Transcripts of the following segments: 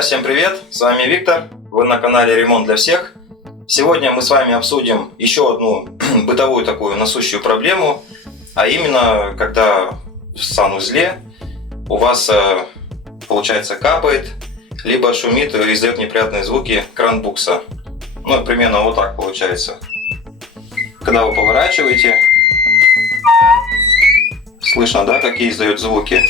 Друзья, всем привет! С вами Виктор, вы на канале Ремонт для всех. Сегодня мы с вами обсудим еще одну бытовую такую насущую проблему, а именно, когда в санузле у вас, получается, капает, либо шумит и издает неприятные звуки кран букса. Ну, примерно вот так получается. Когда вы поворачиваете, слышно, да, какие издают звуки?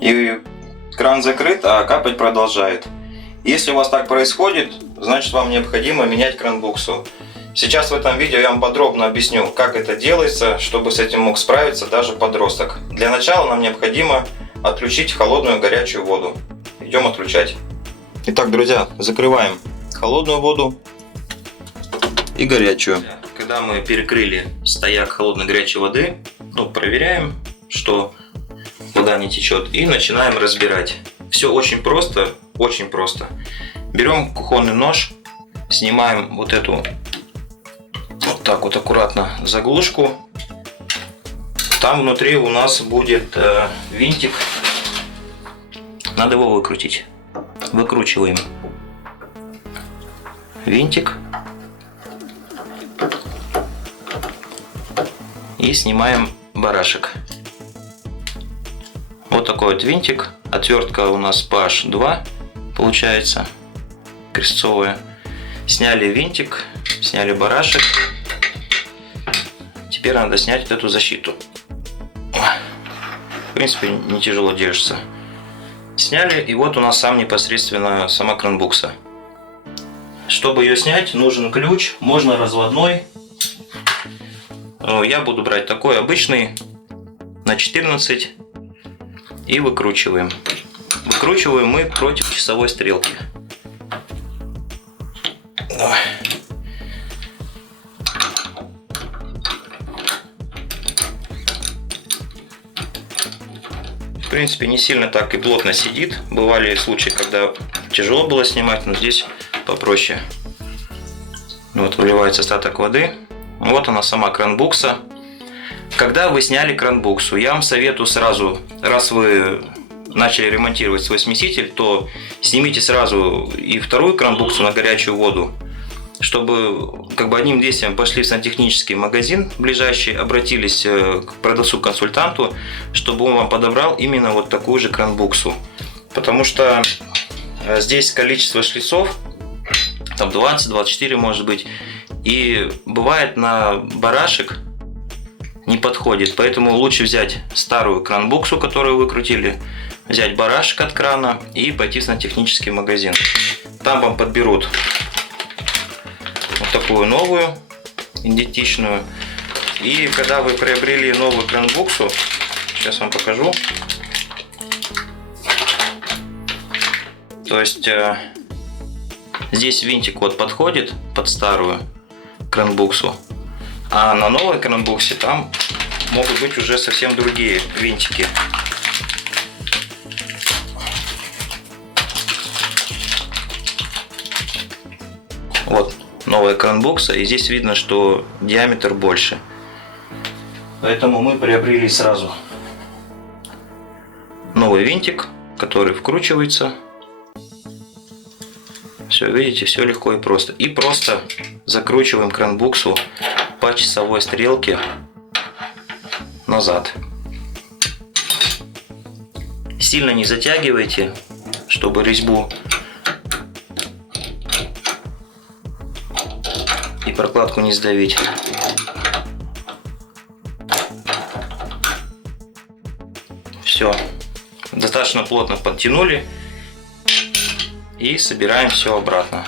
И кран закрыт, а капать продолжает. Если у вас так происходит, значит вам необходимо менять кран буксу. Сейчас в этом видео я вам подробно объясню, как это делается, чтобы с этим мог справиться даже подросток. Для начала нам необходимо отключить холодную и горячую воду. Идем отключать. Итак, друзья, закрываем холодную воду и горячую. Когда мы перекрыли стояк холодной и горячей воды, проверяем, что вода не течет, и начинаем разбирать. Все очень просто, очень просто. Берем кухонный нож, снимаем вот эту вот так вот аккуратно заглушку. Там внутри у нас будет винтик. Надо его выкрутить. Выкручиваем винтик и снимаем барашек. Вот такой вот винтик. Отвертка у нас PH2 получается, крестцовая. Сняли винтик, сняли барашек. Теперь надо снять эту защиту. В принципе, не тяжело держится. Сняли, и вот у нас непосредственно сама кран букса. Чтобы ее снять, нужен ключ, можно разводной. Я буду брать такой обычный на 14 и выкручиваем. Выкручиваем мы против часовой стрелки. Давай. В принципе, не сильно так и плотно сидит. Бывали случаи, когда тяжело было снимать, но здесь попроще. Вот выливается остаток воды. Вот она сама кран букса. Когда вы сняли кран буксу, я вам советую сразу, раз вы начали ремонтировать свой смеситель, то снимите сразу и вторую кран буксу на горячую воду, чтобы одним действием пошли в сантехнический магазин ближайший, обратились к продавцу-консультанту, чтобы он вам подобрал именно вот такую же кран буксу. Потому что здесь количество шлицов, там 20-24 может быть, и бывает на барашек не подходит, поэтому лучше взять старую кран буксу, которую выкрутили, взять барашек от крана и пойти в сантехнический магазин. Там вам подберут вот такую новую, идентичную. И когда вы приобрели новую кран буксу, сейчас вам покажу. То есть здесь винтик вот подходит под старую кран буксу. А на новой кран буксе там могут быть уже совсем другие винтики. Вот новая кран букса, и здесь видно, что диаметр больше. Поэтому мы приобрели сразу новый винтик, который вкручивается. Все, видите, все легко и просто. И просто закручиваем кран буксу по часовой стрелке назад. Сильно не затягивайте, чтобы резьбу и прокладку не сдавить. Все, достаточно плотно подтянули и собираем все обратно.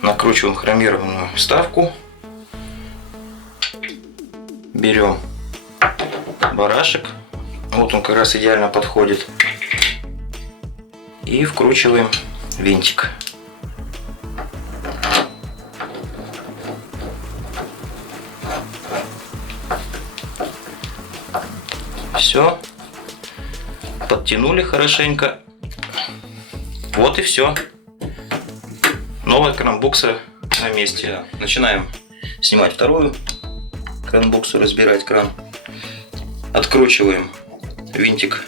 Накручиваем хромированную вставку. Берем барашек, вот он как раз идеально подходит, и вкручиваем винтик. Все, подтянули хорошенько. Вот и все. Новая кран букса на месте. Начинаем снимать вторую кран буксу, разбирать кран. Откручиваем винтик.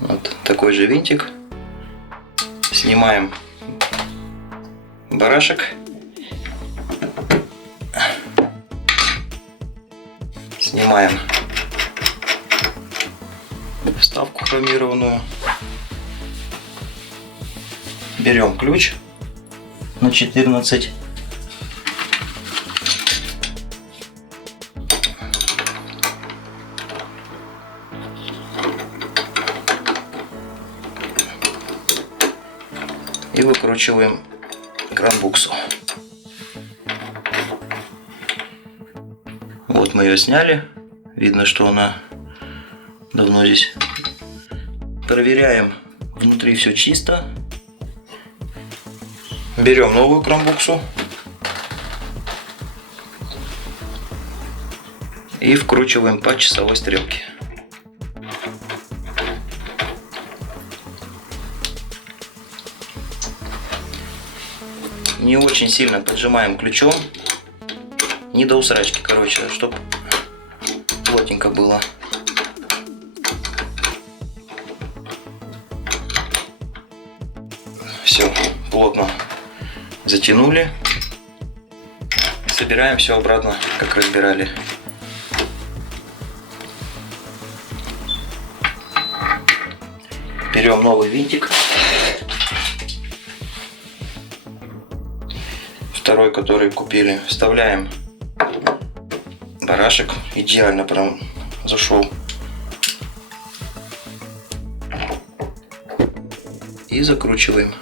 Вот такой же винтик. Снимаем барашек. Снимаем вставку хромированную. Берем ключ на 14. И выкручиваем кран-буксу. Вот мы ее сняли. Видно, что она давно здесь. Проверяем, внутри все чисто. Берем новую кран-буксу и вкручиваем по часовой стрелке. Не очень сильно поджимаем ключом, не до усрачки, короче, чтобы плотненько было. Все, плотно затянули. Собираем все обратно, как разбирали. Берем новый винтик. Второй, который купили. Вставляем барашек. Идеально прям зашел. И закручиваем.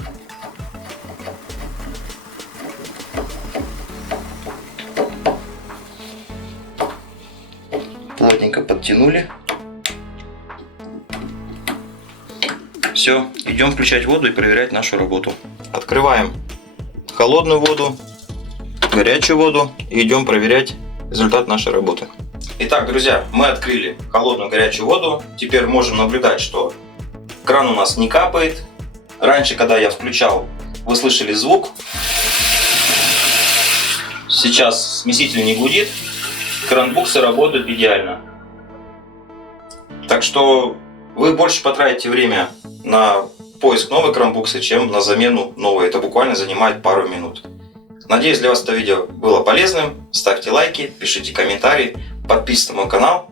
Плотненько подтянули. Все, идем включать воду и проверять нашу работу. Открываем холодную воду, горячую воду и идем проверять результат нашей работы. Итак, друзья, мы открыли холодную горячую воду. Теперь можем наблюдать, что кран у нас не капает. Раньше, когда я включал, вы слышали звук. Сейчас смеситель не гудит. Кран-буксы работают идеально. Так что вы больше потратите время на поиск новой кран-буксы, чем на замену новой. Это буквально занимает пару минут. Надеюсь, для вас это видео было полезным. Ставьте лайки, пишите комментарии, подписывайтесь на мой канал.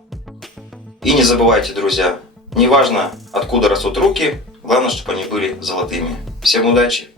И не забывайте, друзья, неважно откуда растут руки, главное, чтобы они были золотыми. Всем удачи!